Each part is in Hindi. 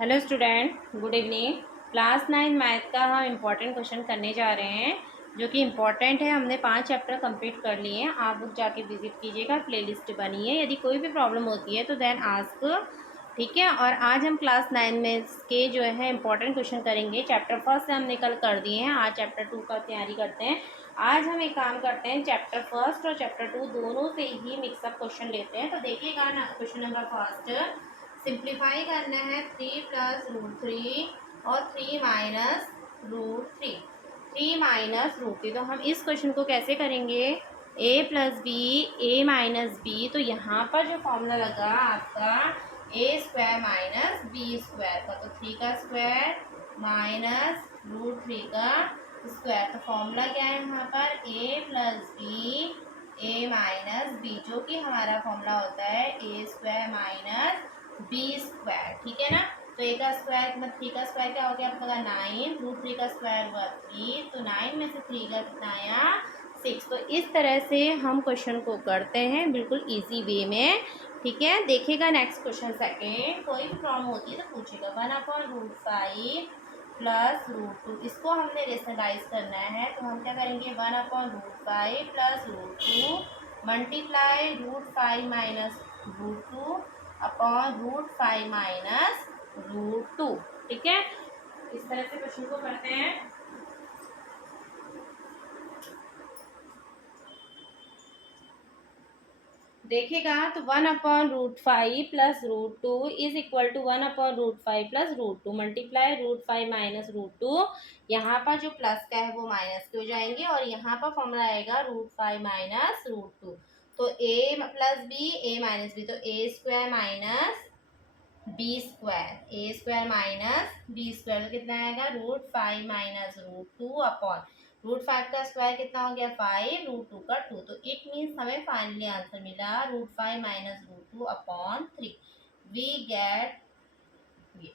Hello student, good evening. Class 9 math का हम इम्पॉर्टेंट क्वेश्चन करने जा रहे हैं जो कि इम्पॉर्टेंट है। हमने 5 चैप्टर कंप्लीट कर लिए हैं। आप लोग जाके विजिट कीजिएगा, प्लेलिस्ट बनी है। यदि कोई भी प्रॉब्लम होती है तो देन आस्क, ठीक है। और आज हम क्लास 9 में के जो है इम्पॉर्टेंट क्वेश्चन करेंगे। चैप्टर फर्स्ट से हमने कल कर दिए हैं, आज चैप्टर 2 का तैयारी करते हैं। आज हम एक काम करते हैं, चैप्टर फर्स्ट और चैप्टर 2 दोनों से ही मिक्सअप क्वेश्चन लेते हैं। तो देखिएगा ना, क्वेश्चन नंबर फर्स्ट सिंप्लीफाई करना है 3 प्लस रूट 3 और 3 माइनस रूट 3, 3 माइनस रूट 3। तो हम इस क्वेश्चन को कैसे करेंगे, a plus b, a minus b. तो यहाँ पर जो फॉर्मूला लगा आपका a square minus b square का, तो 3 का स्क्वायर माइनस रूट 3 का स्क्वायर। तो फॉर्मूला क्या है यहाँ पर, a plus b, a minus b, जो कि हमारा फॉर्मूला होता है a square minus b square, ठीक है ना। तो ए का स्क्वायर मतलब 3 का स्क्वायर क्या हो गया आपका 9, रूट 3 का स्क्वायर हुआ 3, तो 9 में से 3 का कितना आया 6। तो इस तरह से हम क्वेश्चन को करते हैं बिल्कुल इजी वे में, ठीक है। देखिएगा नेक्स्ट क्वेश्चन सेकेंड, कोई भी प्रॉब्लम होती है तो पूछेगा 1/√5 प्लस रूट 2। इसको हमने रेशनलाइज करना है, तो हम क्या करेंगे 1/√5 plus root 2 multiply √5 minus root 2 upon √5 minus root 2, ठीक है। इस तरह से क्वेश्चन को करते हैं। देखिएगा तो 1/√5 plus root 2 is equal to 1/√5 plus root 2 multiply √5 minus root 2। यहाँ पर जो प्लस का है वो माइनस के हो जाएंगे और यहाँ पर फॉर्मूला आएगा √5 माइनस रूट 2। तो a plus b, a minus b, तो a square minus b square, a square minus b square, तो कितना आएगा √5 माइनस रूट 2 अपॉन √5 का स्क्वायर कितना हो गया 5, रूट 2 का 2। तो इट मीन्स हमें फाइनली आंसर मिला √5 minus root 2 upon 3। We get ये,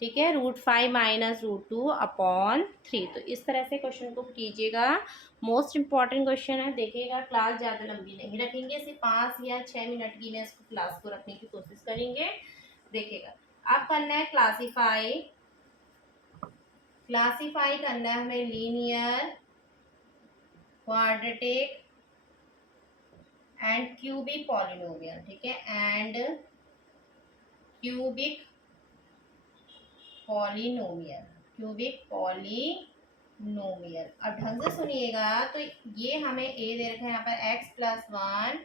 ठीक है, √5 माइनस रूट 2 अपॉन 3। तो इस तरह से क्वेश्चन को कीजिएगा। मोस्ट इंपॉर्टेंट क्वेश्चन है। देखिएगा क्लास ज़्यादा लंबी नहीं रखेंगे, सिर्फ 5 या 6 मिनट की में इसको क्लास को रखने की कोशिश करेंगे। देखिएगा अब करना है क्लासीफाई, क्लासीफाई करना है हमें linear, quadratic and cubic polynomial, ठीक है, and cubic polynomial, cubic polynomial. अब ढंग से सुनिएगा, तो ये हमें ए दे रखा है यहाँ पर x+1,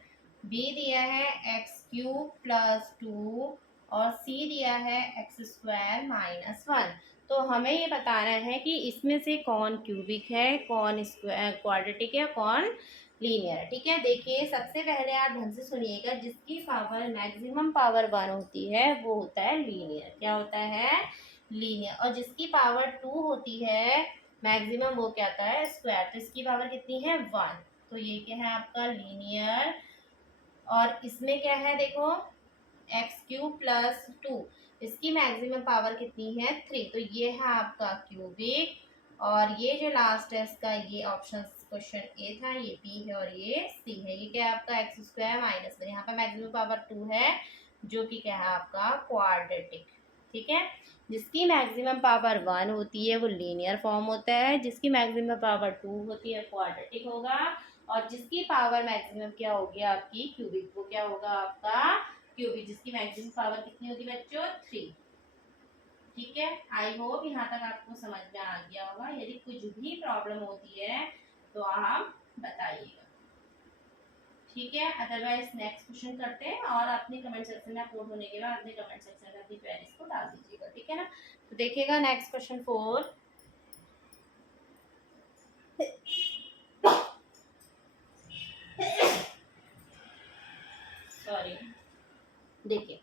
बी दिया है x³ + 2 और सी दिया है x² - 1। तो हमें ये बताना है कि इसमें से कौन क्यूबिक है, कौन क्वाड्रेटिक है, कौन लीनियर है, ठीक है। देखिए सबसे पहले आप ढंग से सुनिएगा, जिसकी पावर मैक्सिमम पावर 1 होती है वो होता है लीनियर। क्या होता है, लीनियर। और जिसकी पावर 2 होती है मैक्सिमम, वो क्या आता है स्क्वायर। तो इसकी पावर कितनी है 1, तो ये क्या है आपका लीनियर। और इसमें क्या है देखो x³ + 2, इसकी मैक्सिमम पावर कितनी है 3, तो ये है आपका क्यूबिक। और ये जो लास्ट है इसका, ये ऑप्शन क्वेश्चन ए था, ये बी है और ये सी है। ये क्या है आपका x² - 1, यहाँ पर मैक्सिमम पावर 2 है, जो कि क्या है आपका क्वाड्रेटिक, ठीक है। जिसकी मैक्सिमम पावर 1 होती है वो लीनियर फॉर्म होता है, जिसकी मैक्सिमम पावर 2 होती है क्वाड्रेटिक होगा, और जिसकी पावर मैक्सिमम क्या होगी आपकी क्यूबिक, वो क्या होगा आपका क्यूबिक, जिसकी मैक्सिमम पावर कितनी होगी बच्चों 3, ठीक है। आई होप यहाँ तक आपको समझ में आ गया होगा। यदि कुछ भी प्रॉब्लम होती है तो आप बताइएगा, ठीक है। अदरवाइज नेक्स्ट क्वेश्चन करते हैं और अपने कमेंट सेक्शन में अपलोड होने के बाद अपने कमेंट सेक्शन में अपनी क्वेरीज को डाल दीजिएगा, ठीक है ना। तो देखिएगा नेक्स्ट क्वेश्चन 4, सॉरी, देखिए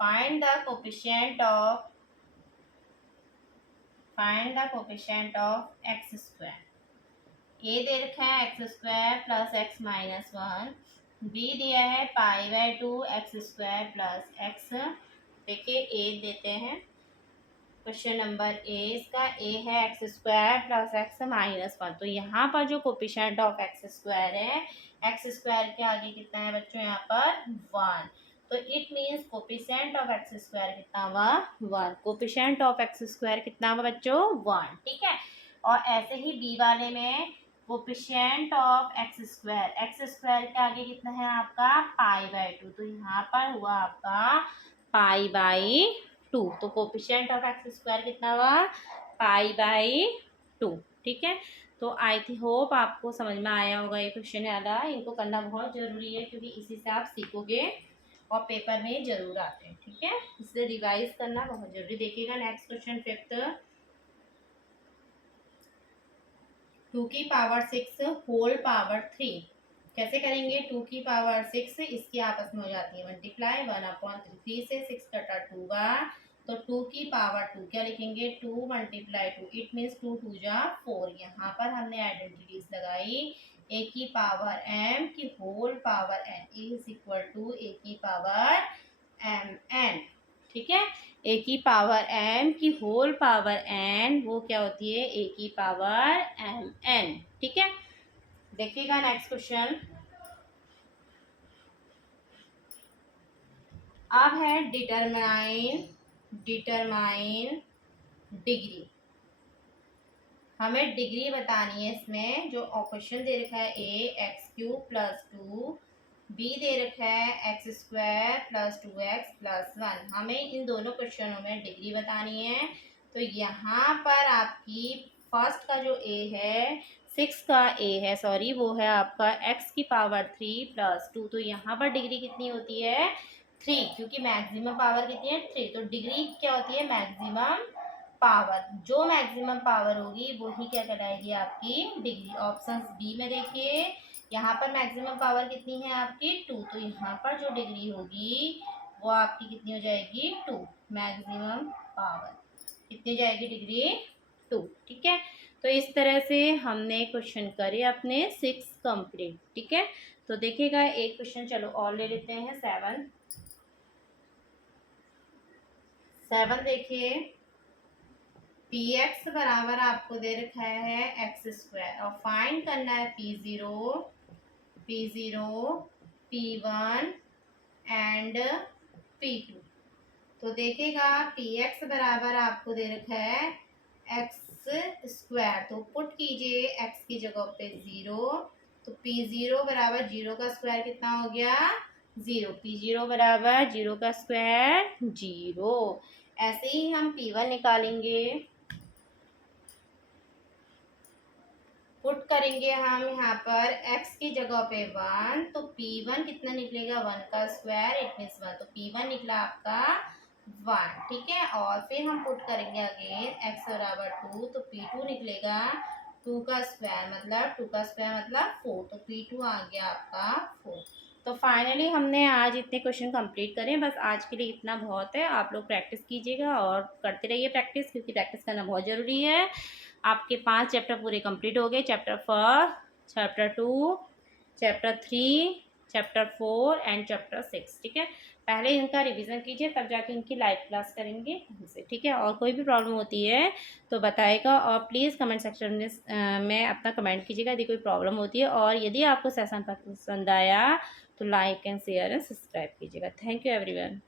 find the coefficient of x²। ए दे रखा है x² + x - 1, बी दिया है π/2 x² + x। देखिए ए देते हैं क्वेश्चन नंबर ए, इसका ए है x² + x - 1। तो यहाँ पर जो कोफिशिएंट ऑफ x² है, x² के आगे कितना है बच्चों यहाँ पर 1। तो it means coefficient of x square कितना हुआ 1। कोफिशिएंट ऑफ एक्स स्क्वायर कितना हुआ बच्चों 1, ठीक है। और ऐसे ही बी वाले में कोफिशिएंट ऑफ एक्स स्क्वायर के आगे कितना है आपका π/2, तो यहाँ पर हुआ आपका π/2। तो कोफिशिएंट ऑफ एक्स स्क्वायर कितना हुआ π/2, ठीक है। तो आई होप आपको समझ में आया होगा ये क्वेश्चन वाला। इनको करना बहुत ज़रूरी है क्योंकि इसी से आप सीखोगे और पेपर में ज़रूर आते हैं, ठीक है। इसलिए रिवाइज करना बहुत ज़रूरी। देखिएगा नेक्स्ट क्वेश्चन 5th, 2 की पावर 6 होल पावर 3 कैसे करेंगे। 2 की पावर 6 इसकी आपस में हो जाती है मल्टीप्लाई, 1/3, 3 से 6 कटा 2 बार, तो 2 की पावर 2 क्या लिखेंगे 2 × 2, इट मीन्स 2 2 जा 4। यहाँ पर हमने आइडेंटिटीज लगाई a की पावर m की whole power n is equal to a की पावर mn, ठीक है। a की पावर m की होल पावर n वो क्या होती है a की पावर mn, ठीक है। देखिएगा नेक्स्ट क्वेश्चन। अब है डिटरमाइन डिग्री। हमें डिग्री बतानी है इसमें। जो क्वेश्चन दे रखा है a(x³ + 2), b दे रखा है x² + 2x + 1। हमें इन दोनों क्वेश्चनों में डिग्री बतानी है। तो यहाँ पर आपकी फर्स्ट का जो a है 6 का a है, सॉरी वो है आपका x की पावर 3 + 2। तो यहाँ पर डिग्री कितनी होती है 3, क्योंकि मैक्सिमम पावर कितनी है 3। तो डिग्री क्या होती है मैक्सिमम पावर। जो मैक्सिमम पावर होगी वही क्या कहलाएगी आपकी डिग्री। ऑप्शन बी में देखिए यहाँ पर मैक्सिमम पावर कितनी है आपकी 2, तो यहाँ पर जो डिग्री होगी वो आपकी कितनी हो जाएगी 2। मैक्सिमम पावर कितनी जाएगी डिग्री 2, ठीक है। तो इस तरह से हमने क्वेश्चन करे अपने 6 कंप्लीट, ठीक है। तो देखिएगा एक क्वेश्चन चलो और ले लेते हैं 7 देखिए। px बराबर आपको दे रखा है x² और फाइंड करना है p0, p1 एंड p2। तो देखेगा px बराबर आपको दे रखा है x², तो पुट कीजिए x की जगह पे 0, तो p0 बराबर 0 का स्क्वायर कितना हो गया 0। p0 बराबर 0 का स्क्वायर 0। ऐसे ही हम p1 निकालेंगे, पुट करेंगे हम यहाँ पर x की जगह पे 1, तो p1 कितना निकलेगा 1 का स्क्वायर, इट मीन्स 1, तो p1 निकला आपका 1, ठीक है। और फिर हम पुट करेंगे अगेन x बराबर 2, तो p2 निकलेगा 2 का स्क्वायर मतलब 4, तो p2 आ गया आपका 4। तो फाइनली हमने आज इतने क्वेश्चन कंप्लीट करें। बस आज के लिए इतना बहुत है। आप लोग प्रैक्टिस कीजिएगा और करते रहिए प्रैक्टिस, क्योंकि प्रैक्टिस करना बहुत ज़रूरी है। आपके 5 चैप्टर पूरे कंप्लीट हो गए। Chapter 1, chapter 2, chapter 3, chapter 4 and chapter 6, ठीक है। पहले इनका रिवीजन कीजिए, तब जाके इनकी लाइव क्लास करेंगे हमसे, ठीक है। और कोई भी प्रॉब्लम होती है तो बताएगा, और प्लीज़ कमेंट सेक्शन में अपना कमेंट कीजिएगा यदि कोई प्रॉब्लम होती है। और यदि आपको सेशन पसंद आया तो like and share and subscribe कीजिएगा। Thank you everyone.